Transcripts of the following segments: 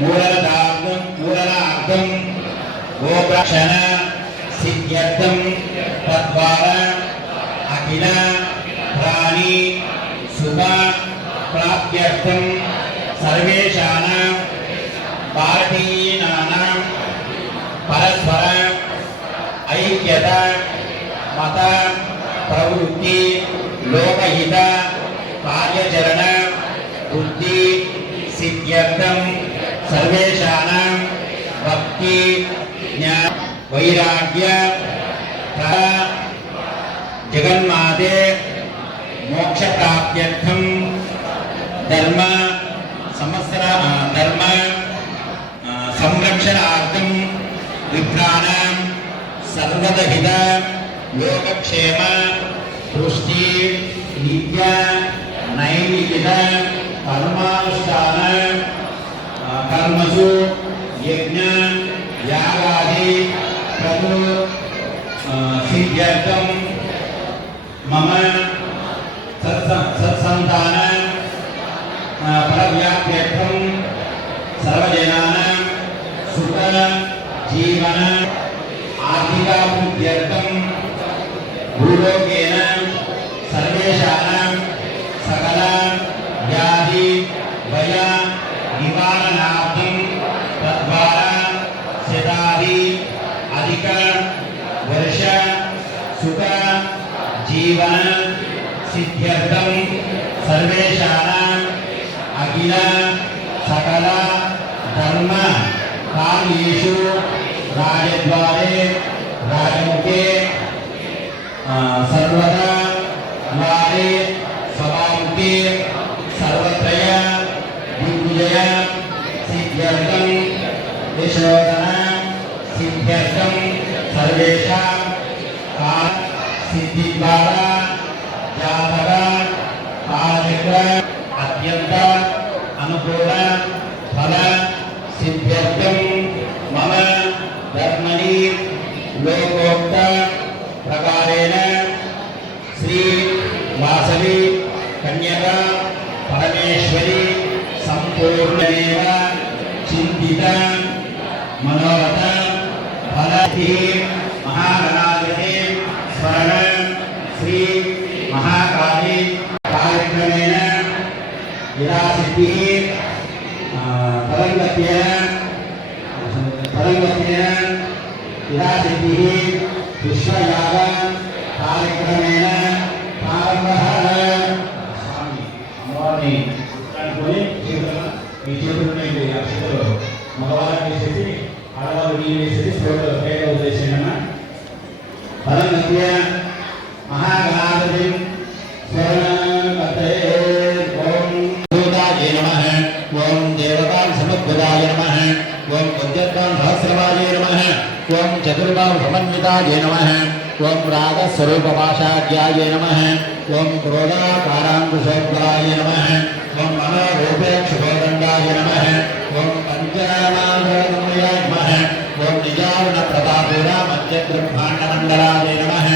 मूलनार्थं गोप्रक्षण सिद्ध्यर्थं तद्वारा अखिल प्राणी सुख प्राप्त्यर्थं सर्वेषाणां भारतीयानां परस्पर ऐक्यता मत प्रवृत्ति लोकहित कार्यचरण बुद्धि सिद्ध्यर्थं सर्वेषाणां भक्ति ज्ञान वैराग्य जगन्माते मोक्ष प्राप्त्यर्थं धर्म संरक्षणार्थं विप्राणां सर्वदहित योगक्षेम पुष्टि नित्य नैमित्तिक कर्मानुष्ठान कर्मसु यज्ञ यागादि क्रतु सिद्ध्यर्थं मम सत्संतान फलव्याप्त्यर्थं सर्वजनानां सुख जीवन आर्थिकाभिवृद्ध्यर्थं भूलोकेन सर्वेषाणां सकल व्याधि भय निवारणार्थं तद्वारा शतादि अधिक वर्ष सुख जीवन सिद्ध्यर्थं सर्वेषाणां अखिल सकल धर्म कार्येषु राजद्वारे राजमुखे सर्वदा द्वारे सभामुखे सर्वत्रय दिग्विजय सिद्ध्यर्थं यशोधन सिद्ध्यर्थं सर्वेषां काल सिद्धिद्वारा जातक कालचक्र अत्यंत अनुकूल फल सिद्ध्यर्थं मम धर्मणि लोकोक्त प्रकारेण श्री वासवी कन्यका परमेश्वरी संपूर्णमेव चिंतित मनोरथ फलति महागणाधिपति स्वर्ण श्री महाकाली कार्यक्रमेण यदासिद्धिः फलवत्येन यदासिद्धिः विश्वयाग कार्यक्रमेण प्रारम्भः स्वामी अమ్మవారిని అనుకొని ఈ చేతుల్లోనే అక్షతలు మగవారు వేసేసి ఆడవారు నీళ్ళు వేసేసి శ్లోకలు పేద ఉద్దేశం ఫలవత్య महागणाधिपति स्वर्णकर्ते ओम भूताय नमः ओम देवतां समुद्भुताय नमः ओम उद्यतां सहस्रवाय नमः ओम चतुर्बाह समन्विताय नमः ओम रागस्वरूपपाशाढ्याय नमः ओम क्रोधाकाराङ्कुशोद्भवाय नमः ओम मनोरूपेक्षुभोदण्डाय नमः ओम पञ्चनामाय नमः ओम निजारुणप्रतापूरा मध्यब्रह्माण्डमण्डलाय नमः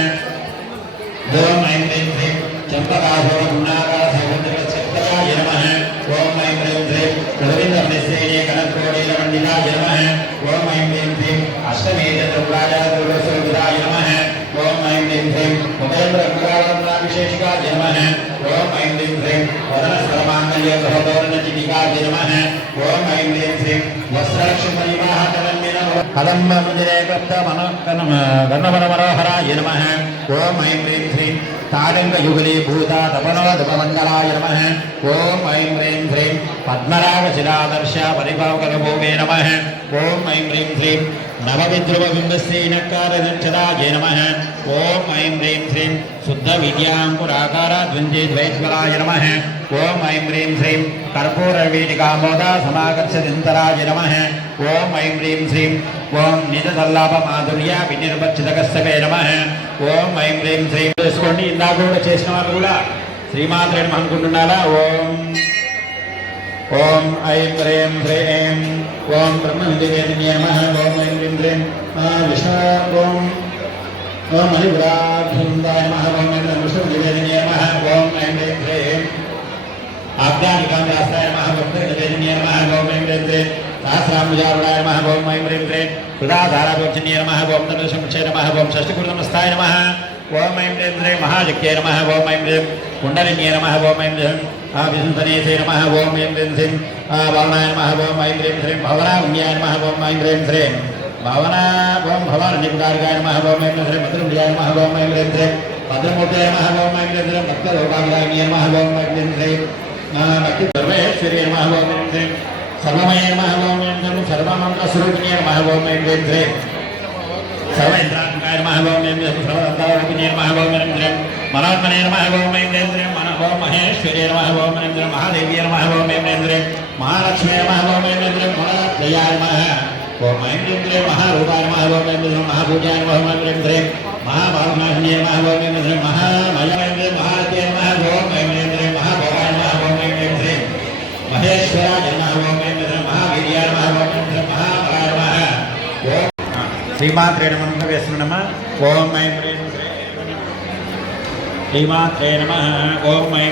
ओम ऐं ह्रीं ह्रीं चम्पकासुर गुणाकारसौन्दर्यचक्राय नमः ओम ऐं ह्रीं ह्रीं गोविन्दवनिश्रेणे कनकोडीरमण्डिताय नमः ओम ऐं ह्रीं ह्रीं अष्टमेधद्रव्याय नमः ओम ऐं ह्रीं ह्रीं उपेन्द्रविशेषिकाय नमः ओम ऐं ह्रीं ह्रीं वदनस्वरमाङ्गल्यसहतोरणचितिकाय नमः ओम ऐं ह्रीं ह्रीं वस्त्रलक्ष्मीवाहतमन्ये नमः कलम्ब मुञ्जरेकप्त गणवरमनोहराय नमः ओम ऐं ह्रीं ह्रीं तारङ्गयुगले भूता तपनोदपमण्डलाय नमः ओम ऐं ह्रीं ह्रीं पद्मरागशिलादर्श परिभावकलभूमे नमः ओम ऐं ह्रीं ह्रीं नवविद्रुवबिम्बस्यैनकारनिच्छदाय नमः ओम ऐं ह्रीं ह्रीं शुद्धविद्याङ्कुराकाराद्वन्द्वेश्वराय नमः ओम ऐं ह्रीं ह्रीं कर्पूरवीटिकामोदा समाकर्षदिन्तराय नमः ओम ऐं ह्रीं ह्रीं ओम निजसल्लाभमाधुर्य विनिर्वच्चितकस्तवे नमः ओम ऐं ह्रीं ह्रीं చేసుకోండి ఇందాక కూడా చేసిన వాళ్ళు కూడా శ్రీమాత్రేని అనుకుంటున్నారా ఓం ओम ऐं ह्रीं ह्रीं ओम ब्रह्मविद्यावेदिन्ये नमः ओम ऐं ह्रीं ह्रीं विष्णु ओम ओम हरिवराभ्युन्दाय नमः ओम ऐं विष्णुविद्यावेदिन्ये नमः ओम ऐं ह्रीं ह्रीं आज्ञानिकामदासाय नमः भक्तजनन्याय नमः ओम ऐं ह्रीं सहस्राम्बुजारूढाय नमः ओम ऐं ह्रीं हृदाधाराभोजन्याय नमः ओम तन्नसमुच्चय नमः ओम षष्ठीकृतनमस्ताय नमः ओम ऐं ह्रीं महाजग्याय नमः ओम ऐं ह्रीं कुण्डलिन्याय नमः ओम ऐं ह्रीं विष्णुतनेशे नमः ओम ऐं ह्रीं भावनाय नमः ओम ऐं ह्रीं भवनान्याय नमः ओम ऐं ह्रीं भावना ओम भवानीपुरारिकाय नमः ओम ऐं ह्रीं मधुरम्याय नमः ओम ऐं ह्रीं भद्रमूर्तये नमः ओम ऐं ह्रीं भक्तलोकाभिरामिने नमः ओम ऐं ह्रीं भक्ति सर्वेश्वर्ये नमः ओम ऐं ह्रीं सर्वमये नमः ओम ऐं ह्रीं सर्वमन्त्रस्वरूपिणे नमः ओम ऐं ह्रीं सर्वेन्द्रात्मकाय नमः ओम ऐं ह्रीं सर्वदत्तारूपिणे नमः ओम ऐं ह्रीं मनोन्मने नमः ओम ऐं ह्रीं ओम महेश्वर्ये नमः ओम ऐं ह्रीं महादेव्ये नमः ओम ऐं ह्रीं महालक्ष्म्ये नमः ओम ऐं ह्रीं मनोरथयाय नमः ओम ऐं ह्रीं महारूपाय नमः ओम ऐं ह्रीं महापूजाय नमः ओम ऐं ह्रीं महाभावनाशन्ये नमः ओम ऐं ह्रीं महामयाय महारथे नमः ओम ऐं ह्रीं महाभवाय नमः ओम ऐं ह्रीं महेश्वराय नमः ओम ऐं ह्रीं महावीर्याय नमः ओम ऐं ह्रीं महाबलाय नमः ओम श्रीमात्रे नमः वेस्म नमः ओम ऐं ह्रीं श्रीमात्रे नमः ओम ऐं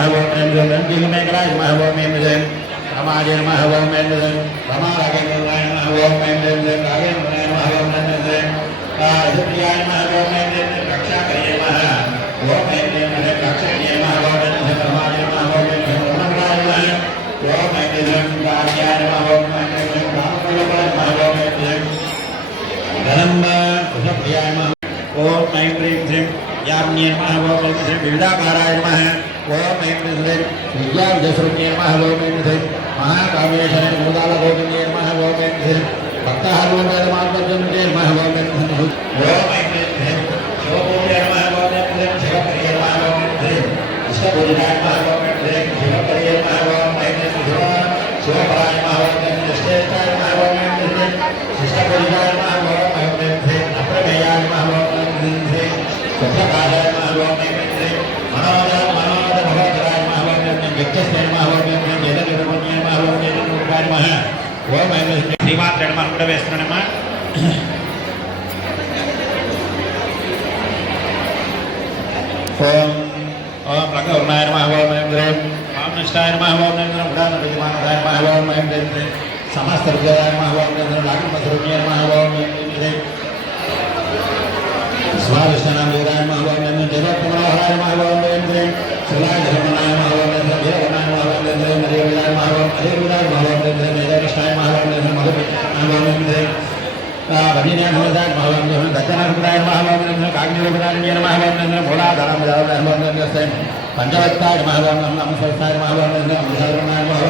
ओम ऐं जिनमेकराय नमः ओम ऐं ह्रीं रमाय नमः ओम ऐं ह्रीं रमारागेन्द्राय नमः ओम ऐं ह्रीं रागेन्द्राय नमः ओम ऐं ह्रीं सुप्रियाय नमः ओम ऐं ह्रीं रक्षाकर्ये नमः ओम ऐं ह्रीं रक्षाकर्ये नमः ओम ऐं ह्रीं रमाय नमः ओम ऐं ह्रीं रमणाय नमः ओम ऐं ह्रीं कार्याय नमः ओम ऐं ह्रीं रामवल्लभाय नमः ओम ऐं ह्रीं धनम्बा सुप्रियाय नमः ओम ऐं ह्रीं श्रीं याम्ये नमः ओम ऐं ह्रीं विविधाकाराय नमः ओम ऐं ह्रीं विद्याविजयस्वरूपिणे नमः ओम ऐं ह्रीं महाकामेश्वराय गोदालगोविन्दे नमः ओम ऐं ह्रीं भक्तहारवेदमार्गजन्ये नमः ओम ऐं ह्रीं ओम ऐं ह्रीं शिवपूज्याय नमः ओम ऐं ह्रीं शिवप्रिये नमः ओम ऐं ह्रीं इष्टपूजिताय नमः ओम ऐं ह्रीं शिवप्रिये नमः ओम ऐं ह्रीं शिवपराय नमः ओम ऐं ह्रीं श्रेष्ठाय नमः ओम ऐं ह्रीं शिष्टपूजिताय नमः ओम ऐं ह्रीं अप्रमेयाय नमः ओम ऐं ह्रीं सुखकाराय नमः ओम ऐं ह्रीं मनोजभवतराय नमः ओम ऐं ह्रीं व्यक्तस्थे नमः ओम ऐं ह्रीं यदनिर्मन्ये नमः ओम ऐं ह्रीं नमः ओम ऐं ह्रीं श्रीमात्रे नमः वेस्म नमः ओम ओम रंगवर्णाय नमः ओम ऐं ह्रीं वामनिष्ठाय नमः ओम ऐं ह्रीं उदानविमानदाय नमः ओम ऐं ह्रीं समस्तविजयाय नमः ओम ऐं ह्रीं लाकिमस्वरूपिणे नमः ओम ऐं ह्रीं स्वादिष्टानामयोगाय नमः ओम ऐं ह्रीं देवकुमाराय नमः ओम ऐं ह्रीं शिवाय धर्मनाय नमः ओम ऐं ह्रीं वीरवनाय नमः ओम ऐं ह्रीं मधुवीराय नमः ओम हरिवीराय नमः ओम ऐं ह्रीं मेधानिष्ठाय नमः ओम ऐं ह्रीं मधुवीराय नमः ओम ऐं ह्रीं भगिन्याय नमः ओम ऐं ह्रीं दत्तनाथपुराय नमः ओम ऐं ह्रीं काग्निरूपधारिण्ये नमः ओम ऐं ह्रीं भोलाधारामजाय नमः ओम ऐं ह्रीं पंचवक्ताय नमः ओम ऐं ह्रीं नमस्वस्ताय नमः ओम ऐं ह्रीं नमः